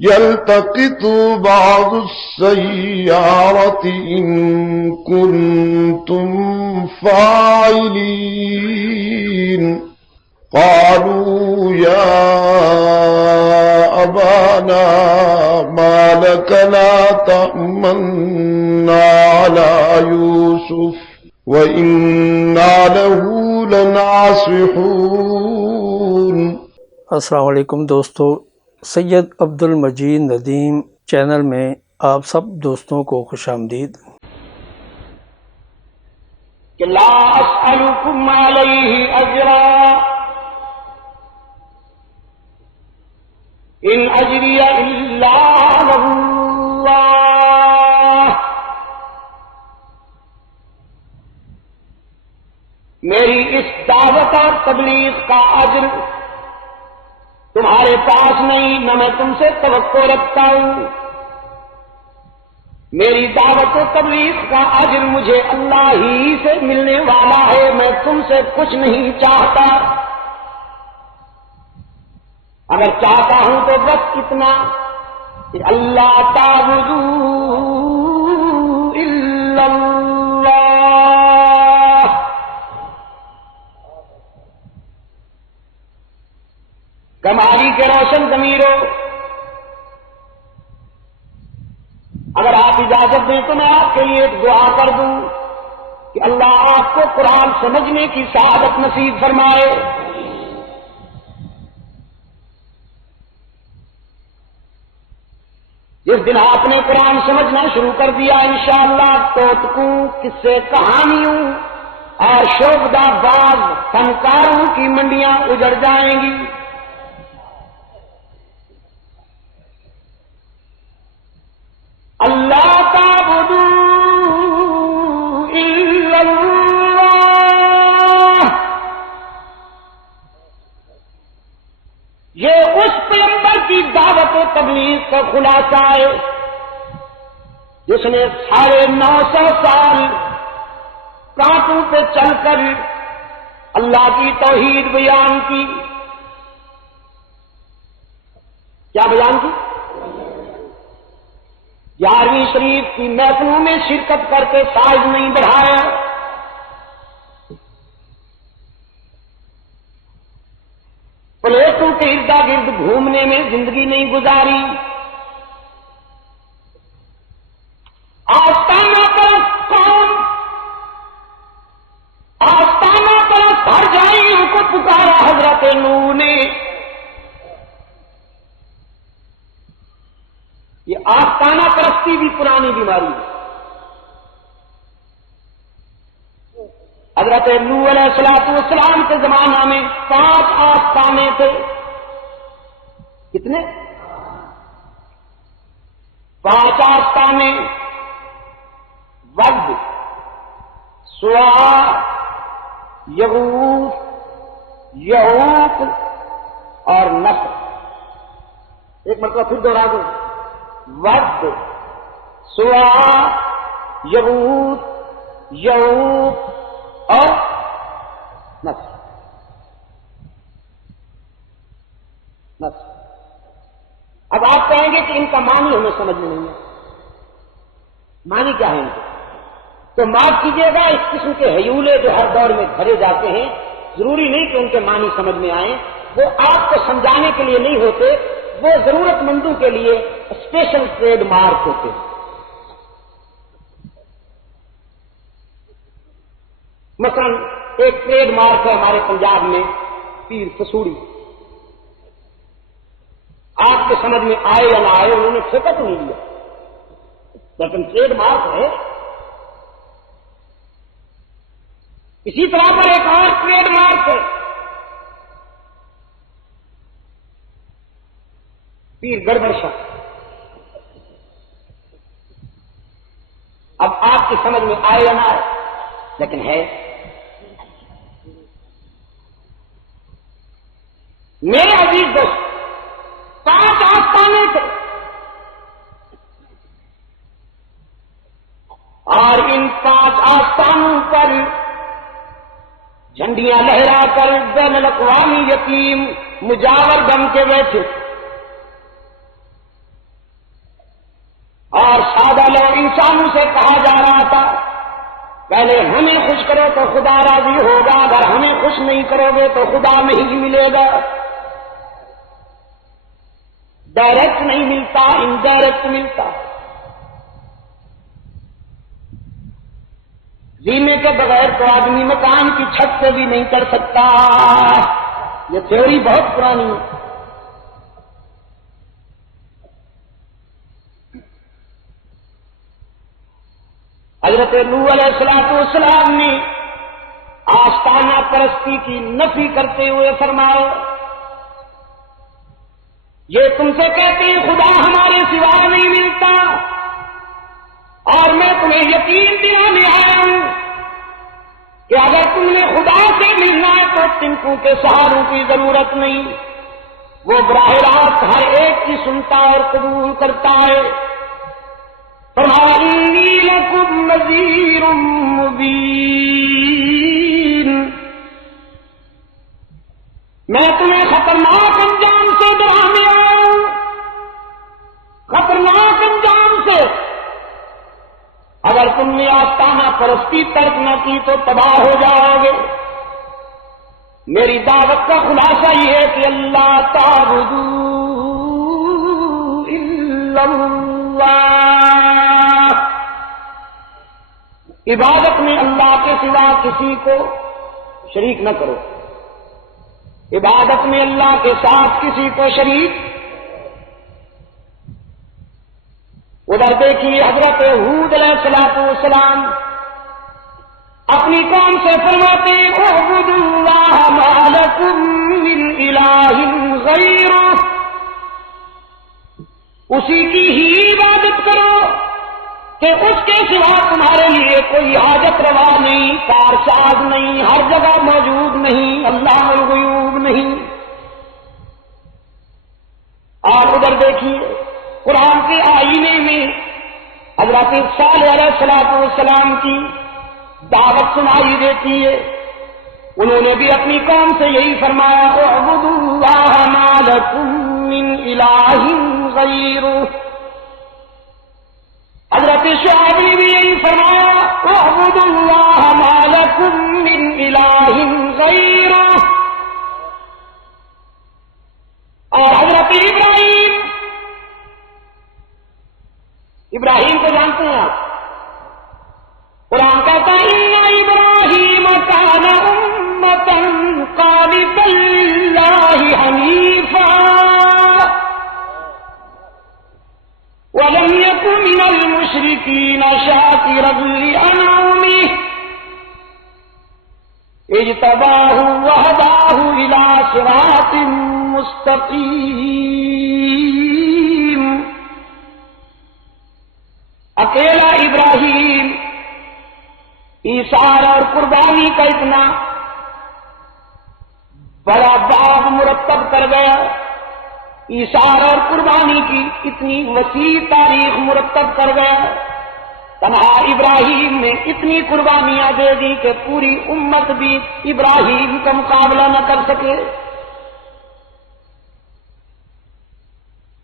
يلتقط بعض السيارة إن كنتم فاعلين قالوا يا أبانا ما لك لا تأمنا على يوسف وإنا له لناصحون۔ السلام علیکم دوستو، سید عبد المجید ندیم چینل میں آپ سب دوستوں کو خوش آمدید۔ کہ لا اسألکم علیہ اجرا ان اجری الا علی اللہ، میری اس دعوت اور تبلیغ کا اجر تمہارے پاس نہیں، نہ میں تم سے توقع رکھتا ہوں۔ میری دعوت و تبلیغ کا اجر مجھے اللہ ہی سے ملنے والا ہے، میں تم سے کچھ نہیں چاہتا۔ اگر چاہتا ہوں تو بس اتنا کہ اللہ تعبدوا الا اللہ، کمالی کے روشن ضمیروں، اگر آپ اجازت دیں تو میں آپ کے لیے ایک دعا کر دوں کہ اللہ آپ کو قرآن سمجھنے کی سعادت نصیب فرمائے۔ جس دن آپ نے قرآن سمجھنا شروع کر دیا انشاءاللہ توتکوں، قصے، کہانیوں اور شوبدہ باز فنکاروں کی منڈیاں اجڑ جائیں گی۔ اللہ تعبدوا الا اللہ، یہ اس پیغمبر کی دعوت و تبلیغ کا خلاصہ ہے جس نے 950 سال کانٹوں پہ چل کر اللہ کی توحید بیان کی۔ کیا بیان کی؟ 11ویں شریف کی محفلوں میں شرکت کر کے سائز نہیں بڑھایا، پلیٹوں کے ارد گرد گھومنے میں زندگی نہیں گزاری، آستانہ پرست قوم، آستانہ پرست ہر جائیوں کو پکارا حضرت نوح نے۔ یہ آستانہ پرستی بھی پرانی بیماری ہے۔ حضرت نوح علیہ السلام کے زمانہ میں 5 آستانے تھے۔ کتنے؟ 5 آستانے، ود، سواع، یغوث، یعوق اور نصر۔ ایک مرتبہ پھر دوہرا دو، ود، سواع، یغوث، یعوق اور نصر۔ اب آپ کہیں گے کہ ان کا معنی ہمیں سمجھ میں نہیں ہے، معنی کیا ہے ان کے؟ تو معاف کیجیے گا، اس قسم کے ہیولے جو ہر دور میں گھڑے جاتے ہیں ضروری نہیں کہ ان کے معنی سمجھ میں آئیں، وہ آپ کو سمجھانے کے لیے نہیں ہوتے، وہ ضرورت مندوں کے لیے اسپیشل ٹریڈ مارک ہوتے ہیں۔ مثلا ایک ٹریڈ مارک ہے ہمارے پنجاب میں پیر فسوڑی، آپ کے سمجھ میں آئے یا نہ آئے انہوں نے ٹھیکہ تو نہیں لیا، لیکن ٹریڈ مارک ہے۔ اسی طرح پر ایک اور ٹریڈ مارک ہے پیر گڑبڑ شاہ۔ اب آپ کی سمجھ میں آئے یا نہ آئے لیکن ہے۔ میرے عزیز دوست، 5 آستانے تھے اور ان 5 آستانوں پر جھنڈیاں لہرا کر بین الاقوامی یتیم مجاور بن کے بیٹھے۔ لو انسانوں سے کہا جا رہا تھا پہلے ہمیں خوش کرو تو خدا راضی ہوگا، اگر ہمیں خوش نہیں کرو گے تو خدا نہیں ملے گا. ڈائریکٹ نہیں ملتا، انڈائریکٹ ملتا. زینے کے بغیر تو آدمی مکان کی چھت سے بھی نہیں چڑھ سکتا. یہ تھیوری بہت پرانی ہے. حضرت نوح علیہ السلام نے آستانہ پرستی کی نفی کرتے ہوئے فرمایا، یہ تم سے کہتے ہیں خدا ہمارے سوا نہیں ملتا، اور میں تمہیں یقین دلانے آیا ہوں کہ اگر تم نے خدا سے ملنا ہے تو تنکوں کے سہاروں کی ضرورت نہیں، وہ براہ راست ہر ایک کی سنتا اور قبول کرتا ہے. فرمایا انی لکم نذیر مبین، میں تمہیں خطرناک انجام سے ڈرانے آیا ہوں، خطرناک انجام سے. اگر تم نے آستانہ پرستی ترک نہ کی تو تباہ ہو جاؤ گے. میری دعوت کا خلاصہ یہ ہے کہ اللہ تعبدوا الا اللہ، عبادت میں اللہ کے سوا کسی کو شریک نہ کرو، عبادت میں اللہ کے ساتھ کسی کو شریک. ادھر دیکھیے حضرت ہود علیہ السلام اپنی قوم سے فرماتے اعبدوا اللہ ما لکم من الہ غیرہ، اسی کی ہی عبادت کرو کہ اس کے سوا تمہارے لیے کوئی حاجت روا نہیں، کارساز نہیں، ہر جگہ موجود نہیں، اللہ الغیوب نہیں. اور ادھر دیکھیے قرآن کے آئینے میں حضرت صالح علیہ السلام کی دعوت سنائی دیتی ہے. انہوں نے بھی اپنی قوم سے یہی فرمایا اعبدوا اللہ ما لکم من الہ غیرہ. حضرت شعیب نے بھی یہی فرمایا اعبدوا اللہ ما لکم من الہ غیرہ. اور حضرت ابراہیم کو جانتے ہیں آپ؟ قرآن کہتا ہے ان ابراہیم کان امۃ قانتا للہ حنیفا وَلَمْ يَكُنْ مِنَ الْمُشْرِكِينَ شَاكِرًا لِأَنْعُمِهِ اجْتَبَاهُ وَهَدَاهُ إِلَى صِرَاطٍ مُسْتَقِيمٍ. اکیلا ابراہیم ایثار اور قربانی کا اتنا بڑا باب مرتب کر گیا، ایثار اور قربانی کی اتنی وسیع تاریخ مرتب کر گیا. تنہا ابراہیم نے اتنی قربانیاں دے دی کہ پوری امت بھی ابراہیم کا مقابلہ نہ کر سکے.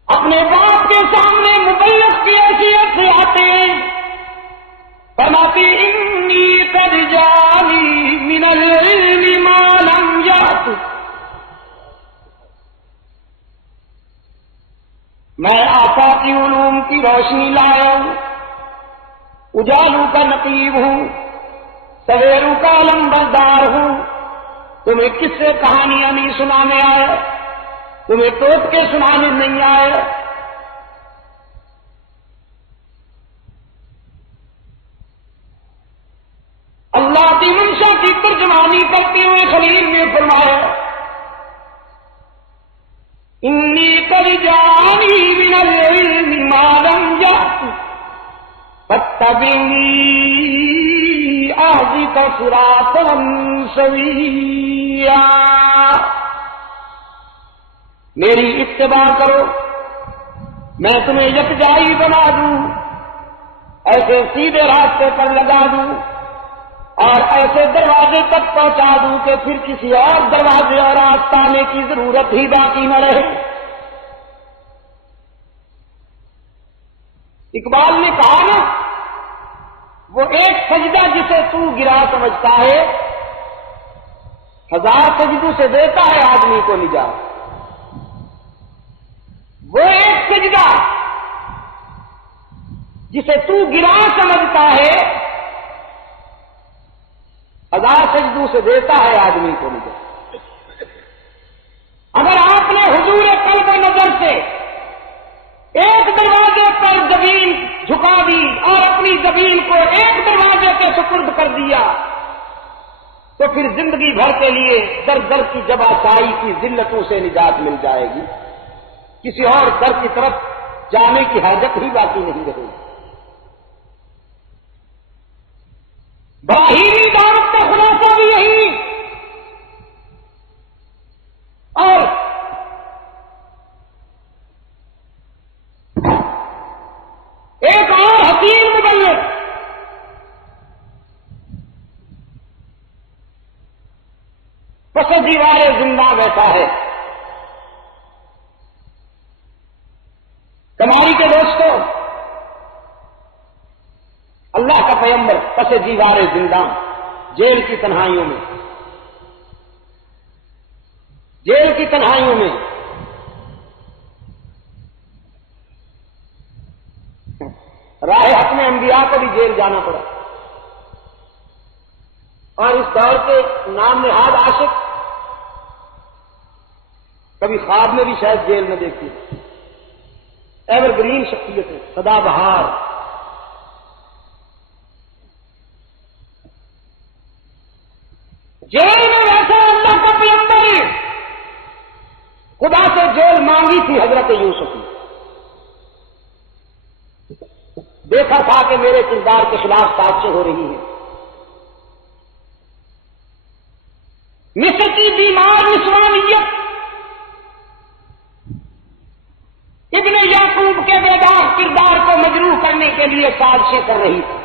اپنے باپ کے سامنے مبلغ کی حیثیت سے آتے ہیں، فرماتے انی قد جانی من العلم ما لم یأت، میں آفاقی علوم کی روشنی لایا ہوں، اجالو کا نقیب ہوں، سویروں کا علمبردار ہوں. تمہیں کس سے کہانیاں نہیں سنانے آئے، تمہیں ٹوٹ کے سنانے نہیں آئے. اللہ کی منشا کی ترجمانی کرتے ہوئے خلیل نے فرمایا انی قد جانی من العلم ما لم یأت فاتبعنی اہدک صراطا سویا. میری اتباع کرو، میں تمہیں یکجائی بنا دوں، ایسے سیدھے راستے پر لگا دوں اور ایسے دروازے تک پہنچا دوں کہ پھر کسی اور دروازے اور آستانے کی ضرورت ہی باقی نہ رہے. اقبال نے کہا نا، وہ ایک سجدہ جسے تو گرا سمجھتا ہے، 1000 سجدوں سے دیتا ہے آدمی کو نجات۔ وہ ایک سجدہ جسے تو گرا سمجھتا ہے، 1000 سجدوں سے دیتا ہے آدمی کو نجات۔ اگر آپ نے حضور قلب و نظر سے ایک دروازے پر زمین جھکا دی اور اپنی زمین کو ایک دروازے کے سپرد کر دیا، تو پھر زندگی بھر کے لیے در در کی جباسائی کی ذلتوں سے نجات مل جائے گی، کسی اور در کی طرف جانے کی حاجت ہی باقی نہیں رہے گی۔ باہری دعوت کا خلاصہ بھی یہی، اور ایک اور حکیم مبلغ پس دیوار زندہ بیٹھا ہے۔ کماری کے دوستوں، اللہ کا پیغمبر پس دیوار زندہ، جیل کی تنہائیوں میں، جیل کی تنہائیوں میں راہ حق میں انبیاء کو بھی جیل جانا پڑا، اور اس دور کے نام نہاد عاشق کبھی خواب میں بھی شاید جیل میں دیکھتی، ایور گرین شخصیت ہے، سدا بہار۔ جیل میں ویسے اللہ کا پیغمبر خدا سے جیل مانگی تھی حضرت یوسف نے، دیکھا تھا کہ میرے کردار کے خلاف سازشیں ہو رہی ہیں۔ مصر کی بیمار نسوانیت ابن یعقوب کے بیدار کردار کو مجروح کرنے کے لیے سازشیں کر رہی تھی۔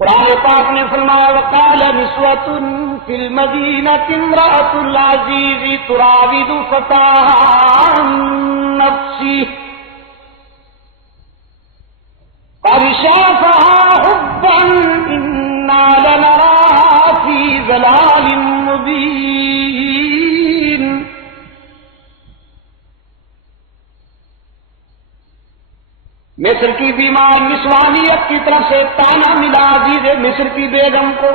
قرآن پاک نے فرمایا وقال نسوۃ فی المدینۃ امرأۃ العزیز تراود فتاها عن نفسه قد شغفها حبا انا لنراها فی ضلال مبین۔ مصر کی بیمار نسوانیت کی طرف سے تانا ملا عزیز مصر کی بیگم کو،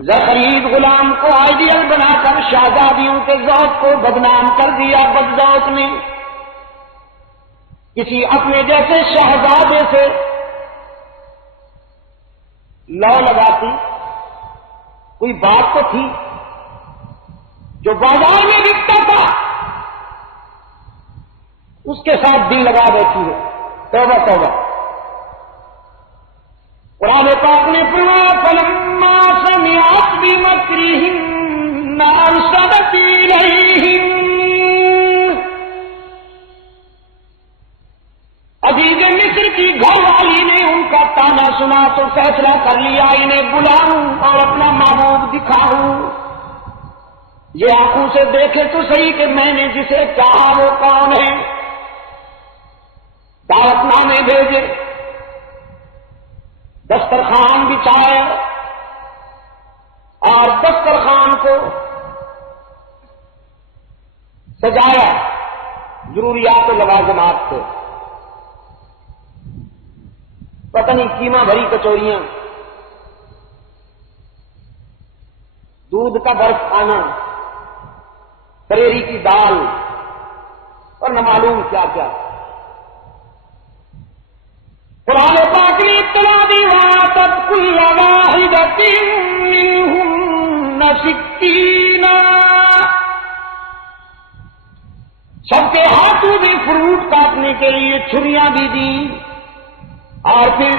زخرید غلام کو آئیڈیل بنا کر شہزادیوں کے ذوق کو بدنام کر دیا۔ بدذوق نے کسی اپنے جیسے شہزادے سے لو لگاتی، کوئی بات تو تھی جو بازار میں بکتا تھا اس کے ساتھ دل لگا دیتی ہے۔ توبہ توبہ۔ قرآن پاک نے فرمایا فلما سمعت بمکرہن ارسلت الیہن، عزیز مصر کی گھر والی نے ان کا تانا سنا تو فیصلہ کر لیا انہیں بلاؤں اور اپنا محبوب دکھاؤں، یہ آنکھوں سے دیکھے تو صحیح کہ میں نے جسے چاہا وہ کون ہے۔ دعوت نامے بھیجے، دسترخوان بچھائے اور دسترخوان کو سجایا، ضروریات و لوازمات سے، پتہ نہیں قیمہ بھری کچوریاں، دودھ کا برف کھانا، کریری کی دال اور نہ معلوم کیا کیا۔ قرآن پاک نے اطلاع دی وَآتَتْ كُلَّ وَاحِدَةٍ مِّنْهُنَّ سِكِّينًا، سب کے ہاتھوں میں فروٹ کاٹنے کے لیے چھریاں بھی دی، اور پھر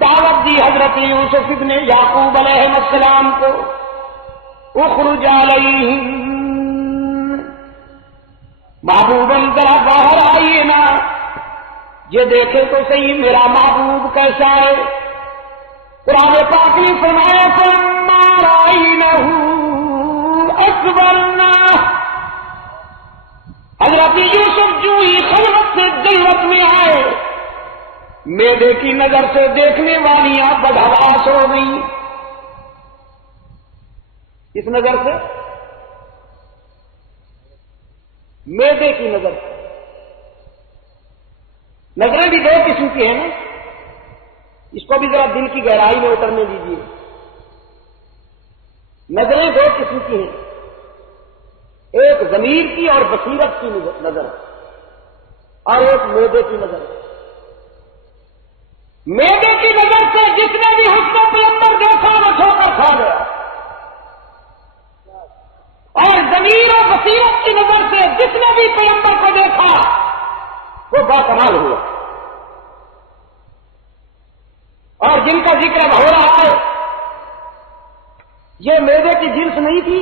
دعوت دی حضرت یوسف ابن یعقوب علیہ السلام کو، اخرج علیہم، محبوباً ذرا باہر آئیے نا، یہ دیکھے تو صحیح میرا محبوب کیسا ہے۔ قرآن پاک نے فرمایا فلما رأینہ اکبرنہ، صورت میں آئے، میدے کی نظر سے دیکھنے والیاں بدحواس ہو گئی. کس نظر سے؟ میدے کی نظر سے. نظریں بھی دو قسم کی ہیں نا، اس کو بھی ذرا دل کی گہرائی میں اترنے دیجیے. نظریں دو قسم کی ہیں، ایک ضمیر کی اور بصیرت کی نظر اور ایک میدے کی نظر. میدے کی نظر سے جس نے بھی حسن پیغمبر دیکھا وہ چھو کر کھا گیا، اور ضمیر اور بصیرت کی نظر سے جس نے بھی پیغمبر کو دیکھا وہ باکمال ہوا. اور جن کا ذکر اب ہو رہا ہے یہ میدے کی جنس نہیں تھی.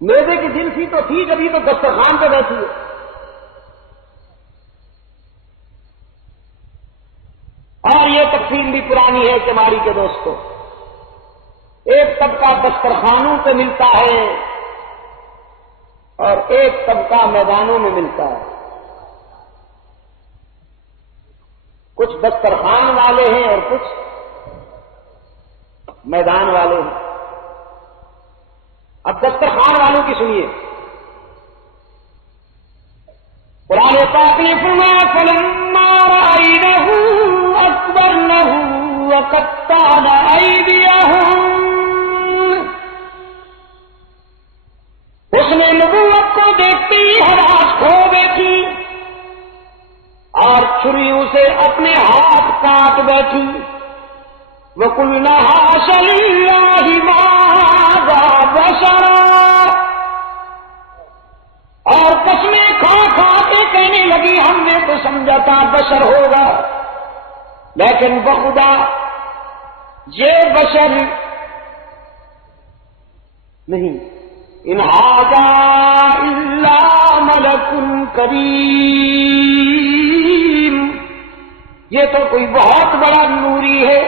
میدے کی جنس ہی تو تھی جبھی تو دسترخوان پہ بیٹھی ہے. اور یہ تقسیم بھی پرانی ہے چماری کے دوستوں. ایک طبقہ دسترخوانوں پہ ملتا ہے اور ایک طبقہ میدانوں میں ملتا ہے. کچھ دسترخوان والے ہیں اور کچھ میدان والے ہیں. اب دسترخوان والوں کی سنیے. قرآن پاک نے فرمایا فلما رأينه أكبرنه وقطعن أيديهم. اس نے نبوت کو دیکھتے ہی ہلاک کھو بیٹھی اور چھریوں سے اپنے ہاتھ کاٹ بیٹھی. وَقُلْنَا حَاشَ لِلَّهِ مَا هَذَا بَشَرٌ. اور قسمیں کھا کھا کے کہنے لگی ہم نے تو سمجھا تھا بشر ہوگا، لیکن بخدا یہ بشر نہیں. ان ھذا الا ملک کریم. یہ تو کوئی بہت بڑا نوری ہے،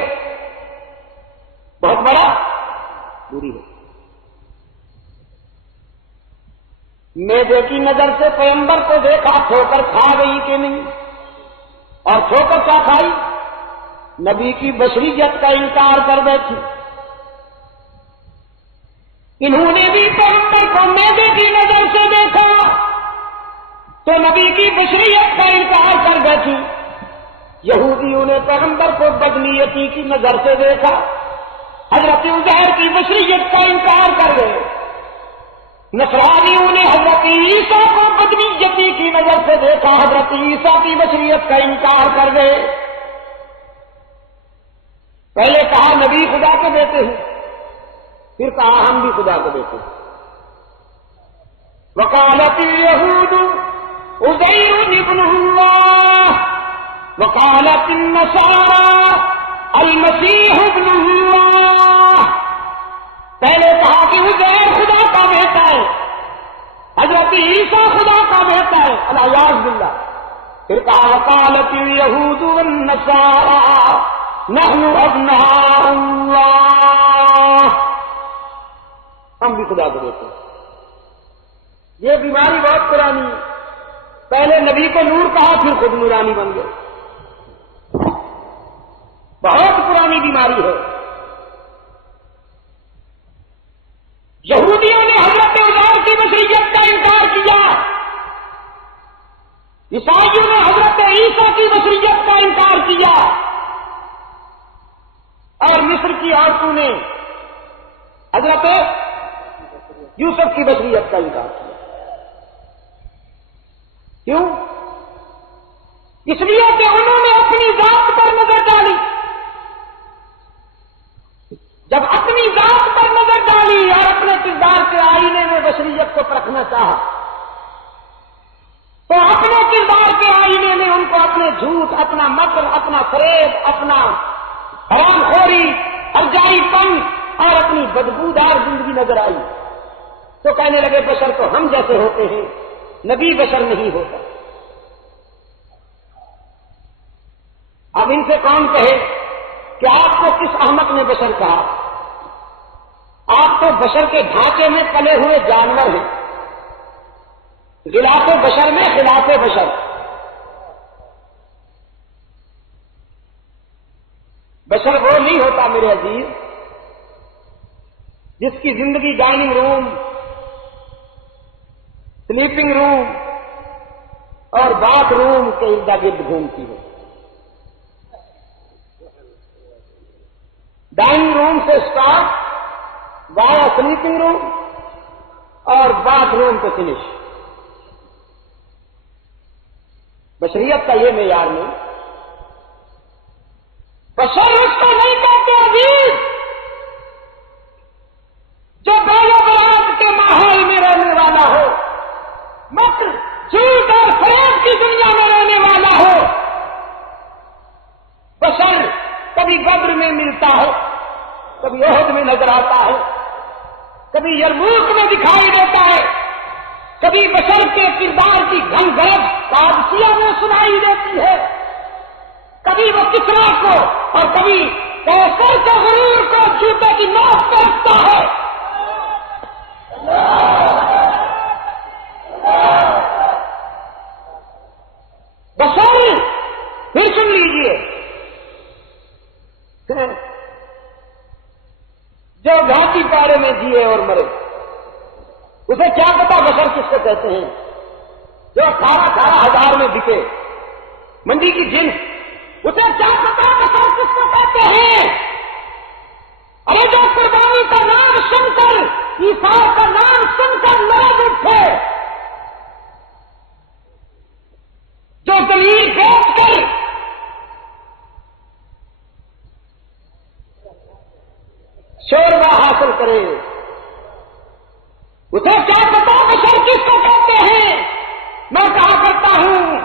بہت بڑا نوری ہے. میدے کی نظر سے پیغمبر کو دیکھا، ٹھوکر کھا گئی کہ نہیں؟ اور ٹھوکر کیا کھائی؟ نبی کی بشریت کا انکار کر بیٹھی. انہوں نے بھی پیغمبر کو میدے کی نظر سے دیکھا تو نبی کی بشریت کا انکار کر بیٹھی. یہودیوں نے پیغمبر کو بدنیتی کی نظر سے دیکھا، حضرت عزیر کی بشریت کا انکار کر گئے. نصرانیوں نے حضرت عیسیٰ کو بدنیتی کی نظر سے دیکھا، حضرت عیسیٰ کی بشریت کا انکار کر گئے. پہلے کہا نبی خدا کے بیٹے ہیں، پھر کہا ہم بھی خدا کے بیٹے ہیں. وقالت اليهود عزير ابن الله وقالت النصارى المسيح ابن الله. پہلے کہا کہ عزیر خدا کا بیٹا ہے، حضرت عیسیٰ خدا کا بیٹا ہے، الیاذ باللہ. پھر کہا وقالت اليهود والنصارى نحن ابناء الله. ہم بھی خدا کو بیٹے ہیں. یہ بیماری بہت پرانی ہے. پہلے نبی کو نور کہا پھر خود نورانی بن گئے. بہت پرانی بیماری ہے. یہودیوں نے حضرت عزیر کی بشریت کا انکار کیا، عیسائیوں نے حضرت عیسیٰ کی بشریت کا انکار کیا، اور مصر کی عورتوں نے حضرت یوسف کی بشریت کا انکار کیا. کیوں؟ اس لیے کہ انہوں نے اپنی ذات پر نظر ڈالی. جب اپنی ذات پر نظر ڈالی اور اپنے کردار کے آئینے میں بشریت کو پرکھنا چاہا تو اپنے کردار کے آئینے میں ان کو اپنے جھوٹ، اپنا مکر، اپنا فریب، اپنا حرام خوری، ارجائی پن اور اپنی بدبودار زندگی نظر آئی. تو کہنے لگے بشر تو ہم جیسے ہوتے ہیں، نبی بشر نہیں ہوتا. اب ان سے کون کہے کہ آپ کو کس احمق نے بشر کہا؟ آپ تو بشر کے ڈھانچے میں پلے ہوئے جانور ہیں، غلاف بشر میں خلاف بشر. بشر وہ نہیں ہوتا میرے عزیز جس کی زندگی ڈائننگ روم، سلیپنگ روم اور باتھ روم کے ارد گرد گھومتی ہو۔ ڈائننگ روم سے اسٹارٹ وایا سلیپنگ روم اور باتھ روم پہ فنش۔ بشریت کا یہ معیار نہیں۔ بشر اس کو نہیں کہتے عزیز جو بیو برات کے ماحول میں رہنے والا ہو، مکر جھوٹ اور فریب کی دنیا میں رہنے والا ہو۔ بشر کبھی بدر میں ملتا ہے، کبھی احد میں نظر آتا ہے، کبھی یرموک میں دکھائی دیتا ہے، کبھی بشر کے کردار کی گھن گرج قادسیہ میں سنائی دیتی ہے، کبھی وہ کسرا کو اور کبھی کیسر کے غرور کو جوتے کی نوک پہ رکھتا ہے۔ بشر پھر سن لیجئے، جو گھاٹی پارے میں جیے اور مرے اسے کیا پتا بشر کس کو کہتے ہیں؟ جو 18,000 میں بکے منڈی کی جنس، اسے کیا پتا بشر کس کو کہتے ہیں؟ ارے جو قربانی کا نام سن کر، عیسیٰ کا نام سن کر لڑ اٹھے، جو زمین بیچ کر شوربہ حاصل کرے، اسے کیا پتا بشر کس کو کہتے ہیں؟ میں کہا کرتا ہوں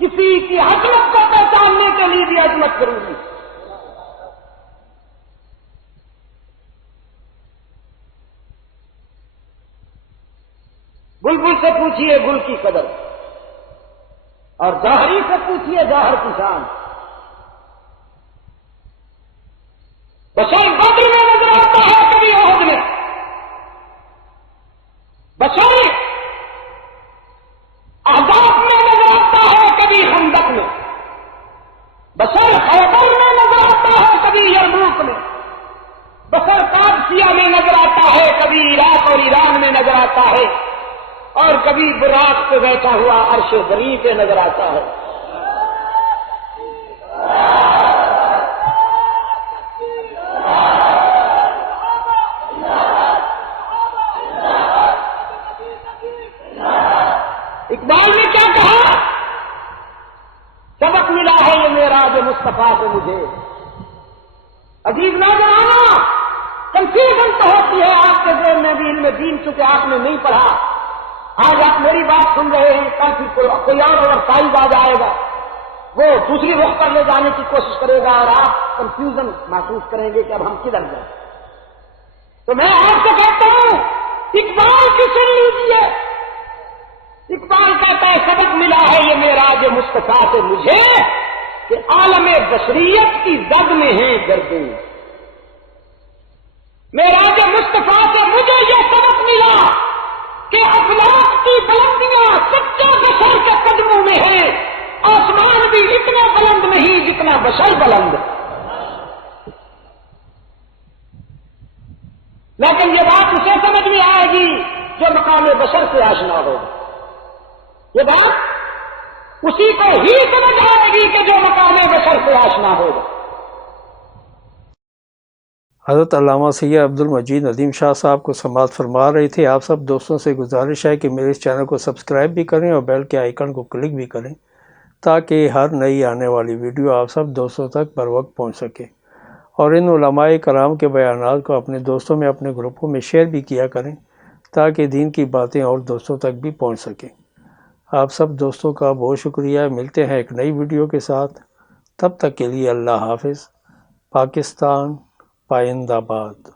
کسی کی عظمت کو پہچاننے کے لیے بھی عظمت ضروری۔ بلبل سے پوچھیے گل کی قدر اور جوہری سے پوچھیے جوہر کی شان۔ بشر بدر میں نظر آتا ہے، کبھی احد میں۔ بشر احزاب میں نظر آتا ہے، کبھی خندق میں۔ بشر خیبر میں نظر آتا ہے، کبھی یرموک میں۔ بشر قادسیہ میں نظر آتا ہے، کبھی عراق اور ایران میں نظر آتا ہے، اور کبھی براق پہ بیٹھا ہوا عرش بری پہ نظر آتا ہے۔ اقبال نے کیا کہا؟ سبق ملا ہے یہ معراج مصطفیٰ سے مجھے۔ عزیز نوجوانوں، کنفیوژن تو ہوتی ہے آپ کے ذہن میں بھی، علم دین چونکہ آپ نے نہیں پڑھا۔ آج آپ میری بات سن رہے ہیں، کل پھر کوئی اور سائز آ جائے گا، وہ دوسری رخ پر لے جانے کی کوشش کرے گا اور آپ کنفیوژن محسوس کریں گے کہ اب ہم کدھر جائیں۔ تو میں آپ سے کہتا ہوں اقبال کی سن لیجیے۔ اقبال کہتا ہے سبق ملا ہے یہ معراج مصطفیٰ سے مجھے کہ عالم بشریت کی زد میں ہیں گردیں۔ معراج مصطفیٰ سے مجھے یہ سبق ملا کہ افلاک کی بلندیاں سچے بشر کے قدموں میں ہیں، آسمان بھی اتنا بلند نہیں جتنا بشر بلند۔ لیکن یہ بات اسے سمجھ میں آئے گی جو مقام بشر سے آشنا ہوگا۔ یہ بات اسی کو ہی سمجھ آئے گی کہ جو مقام بشر سے آشنا ہوگا۔ حضرت علامہ سید عبد المجید ندیم شاہ صاحب کو سماعت فرما رہے تھے۔ آپ سب دوستوں سے گزارش ہے کہ میرے اس چینل کو سبسکرائب بھی کریں اور بیل کے آئیکن کو کلک بھی کریں تاکہ ہر نئی آنے والی ویڈیو آپ سب دوستوں تک بر وقت پہنچ سکے، اور ان علماء کرام کے بیانات کو اپنے دوستوں میں، اپنے گروپوں میں شیئر بھی کیا کریں تاکہ دین کی باتیں اور دوستوں تک بھی پہنچ سکیں۔ آپ سب دوستوں کا بہت شکریہ۔ ملتے ہیں ایک نئی ویڈیو کے ساتھ، تب تک کے لیے اللہ حافظ۔ پاکستان پائندہ باد۔